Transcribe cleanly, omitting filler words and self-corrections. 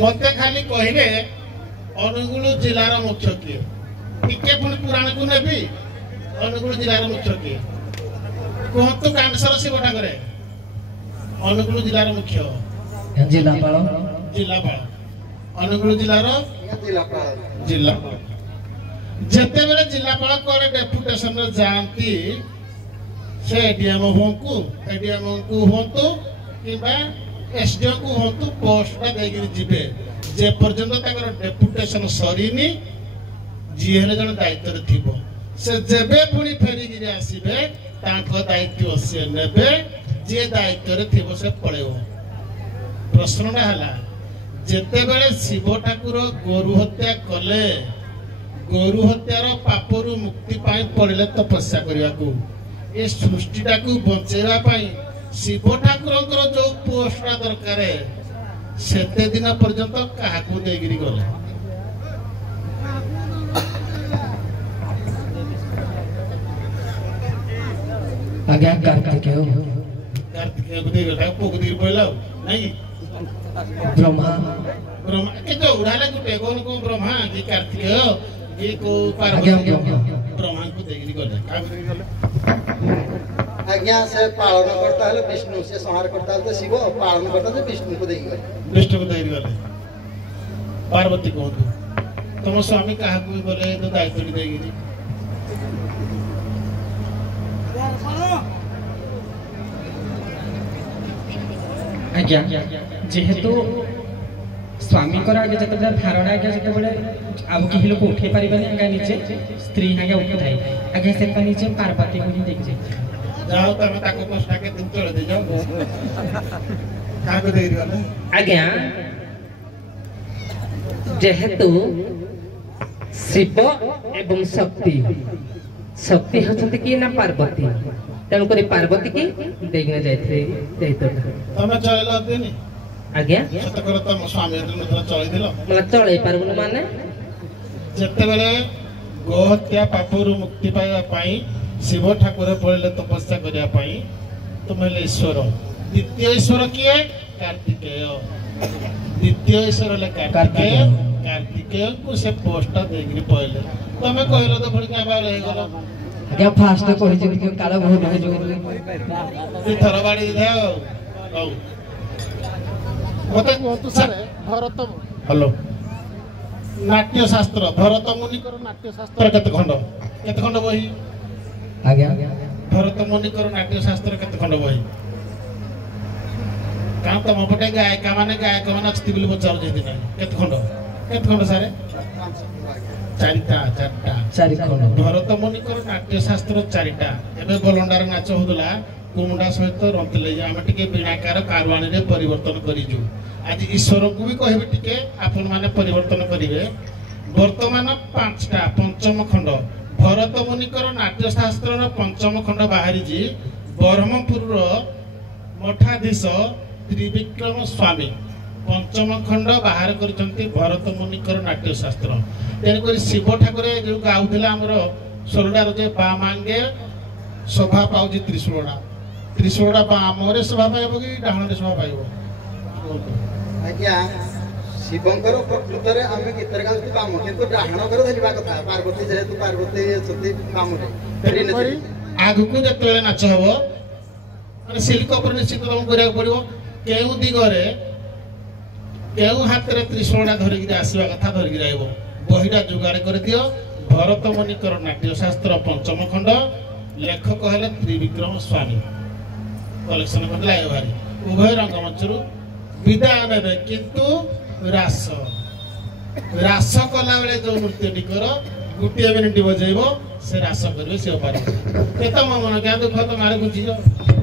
मते खाली कहले अनुगुल जिलार मुख्य किए टिके पुणी पुराण को नेबी अनुगुल जिलार मुख्य किए कहतु कांडसर शिव ठाकुरे अनुगुल जिलार मुख्य जिलापाल अनुगुल जिलार जिलापाल जेते बेले जिलापाल करे डेपुटेशन रे जानती से एडीएम होंकु किबा एसडीओ को होंतु पोस्ट देगिर जिबे जे पर्यंत ताकर डेपुटेशन सरीनी जी हेले जन दायित्व रे थिबो से जेबे पुणी फेरी गिरी आसीबे तांको दायित्व से नेबे जे दायित्व रे थिबो से पळेओ प्रश्नटा हला जेते बेले शिव ठाकुर गोरु हत्या कले गोरु हत्यार पापरु मुक्ति पाई पड़िले तपस्या करिया को ए सृष्टिटा को बचेवा पाई शिव ठाकुर जो पोस्टा दरकार सेते दिन पर्यंत क्या देगिरी गले आज्ञा कार्तिकेय को देगला पोक दी पइला नहीं ब्रह्मा ब्रह्मा के तो उड़ाले गुटे कोन को ब्रह्मा की कार्तिकेय की को आज्ञा पार्वती ब्रह्मा ब्रह्मा को देगिरी गले का देगिरी गले आज्ञा से पालन करता है विष्णु से संहार करता है तो शिव पालन करता है विष्णु को देगी विष्णु को देगिरी गले पार्वती को तुम स्वामी कहा को बोले तो दायित्व देगिरी आज्ञा जेहेतु स्वामी को आगे जते धारणा आज्ञा जते बेले आब केही लोक उठे परिबे नै आज्ञा नीचे स्त्री आज्ञा उठे थाई आज्ञा से नीचे पार्वती को ही देख जाय जाओ तमे ताको पोस्टा के दिन चले दे जाओ का को देगिरी गले आज्ञा जेहेतु शिव एवं शक्ति होचंती कि ना पार्वती तेणु करी पार्वती की देखने जाइथे तमे चलेला देनी आज्ञा सत कर तम स्वामी मतलब चले दिलो मला चले पारबुन माने जते बेले गोहत्या पापरु मुक्ति पाइबा पाई शिव ठाकुर पड़े तपस्या करिया पाई तुम हेले ईश्वर द्वितीय ईश्वर किए कार्तिकेय द्वितीय ईश्वर ले कार्तिकेय को से पोस्ट देगिरी पहिले तमे कहलो तो फड़ी का बाले हे गलो आज्ञा फास्ट कहि जे कि काला बहुत है जो ती थर बाड़ी दे औ मते कहतु सर भरत हेलो नाट्य शास्त्र भरत मुनि कर नाट्य शास्त्र केते खंड बही आज्ञा भरत मुनि कर नाट्य शास्त्र केते खंड बही का तम पटे गायक माने अछि बोली बचार जे दिन केते खंड सारे चारिटा खंड भरत मुनि कर नाट्य शास्त्र चारिटा एबे गोलंडार नाच होदला कुमुंडा सहित रंतले आमे टिके बिनाकार कारवाणी रे परिवर्तन करिजु आज ईश्वर को भी कहबे टिके आपन माने परिवर्तन करिवे वर्तमान पांचटा पंचम खंड भरत मुनि कर नाट्य शास्त्र रो पंचम खंड बाहरी जी ब्रह्मपुर रो मठाधीश त्रिविक्रम स्वामी पंचम खंड बाहर करचंती भरत मुनि कर नाट्य शास्त्र तेन कर शिव ठाकुर जो गाउथिला हमर सोरडार जे बामांगे शोभा पाउजी त्रिशूलडा बामरे शोभा पाइबो कि डाहणे शोभा पाइबो आज्ञा शिवंकर प्रकृत रे आमे कितर गांती बाम किंतु डाहण कर धरिबा कथा पार्वती जेहेतु पार्वती सती बाम रे फेरी न आगु को जते नाच हबो माने सिल्क पर निश्चित तम करिया पड़िबो केउ दिगरे केउ हाथ रे त्रिशूलडा धरि कि आसीबा कथा धरि कि जाइबो बहिडा जुगाड़ कर दियो भरत मुनि कर नाट्य शास्त्र पंचम खंड लेखक हेले त्रिविक्रम स्वामी कलेक्शन करला ए भारी उभय रंगमंचरु विदाय नेबे किंतु रास कला बेले जो नृत्य टिकर गोटे मिनिट बजेब से रास करेंगे से पारे केत मन क्या दुख तो मारे बुझी जाओ।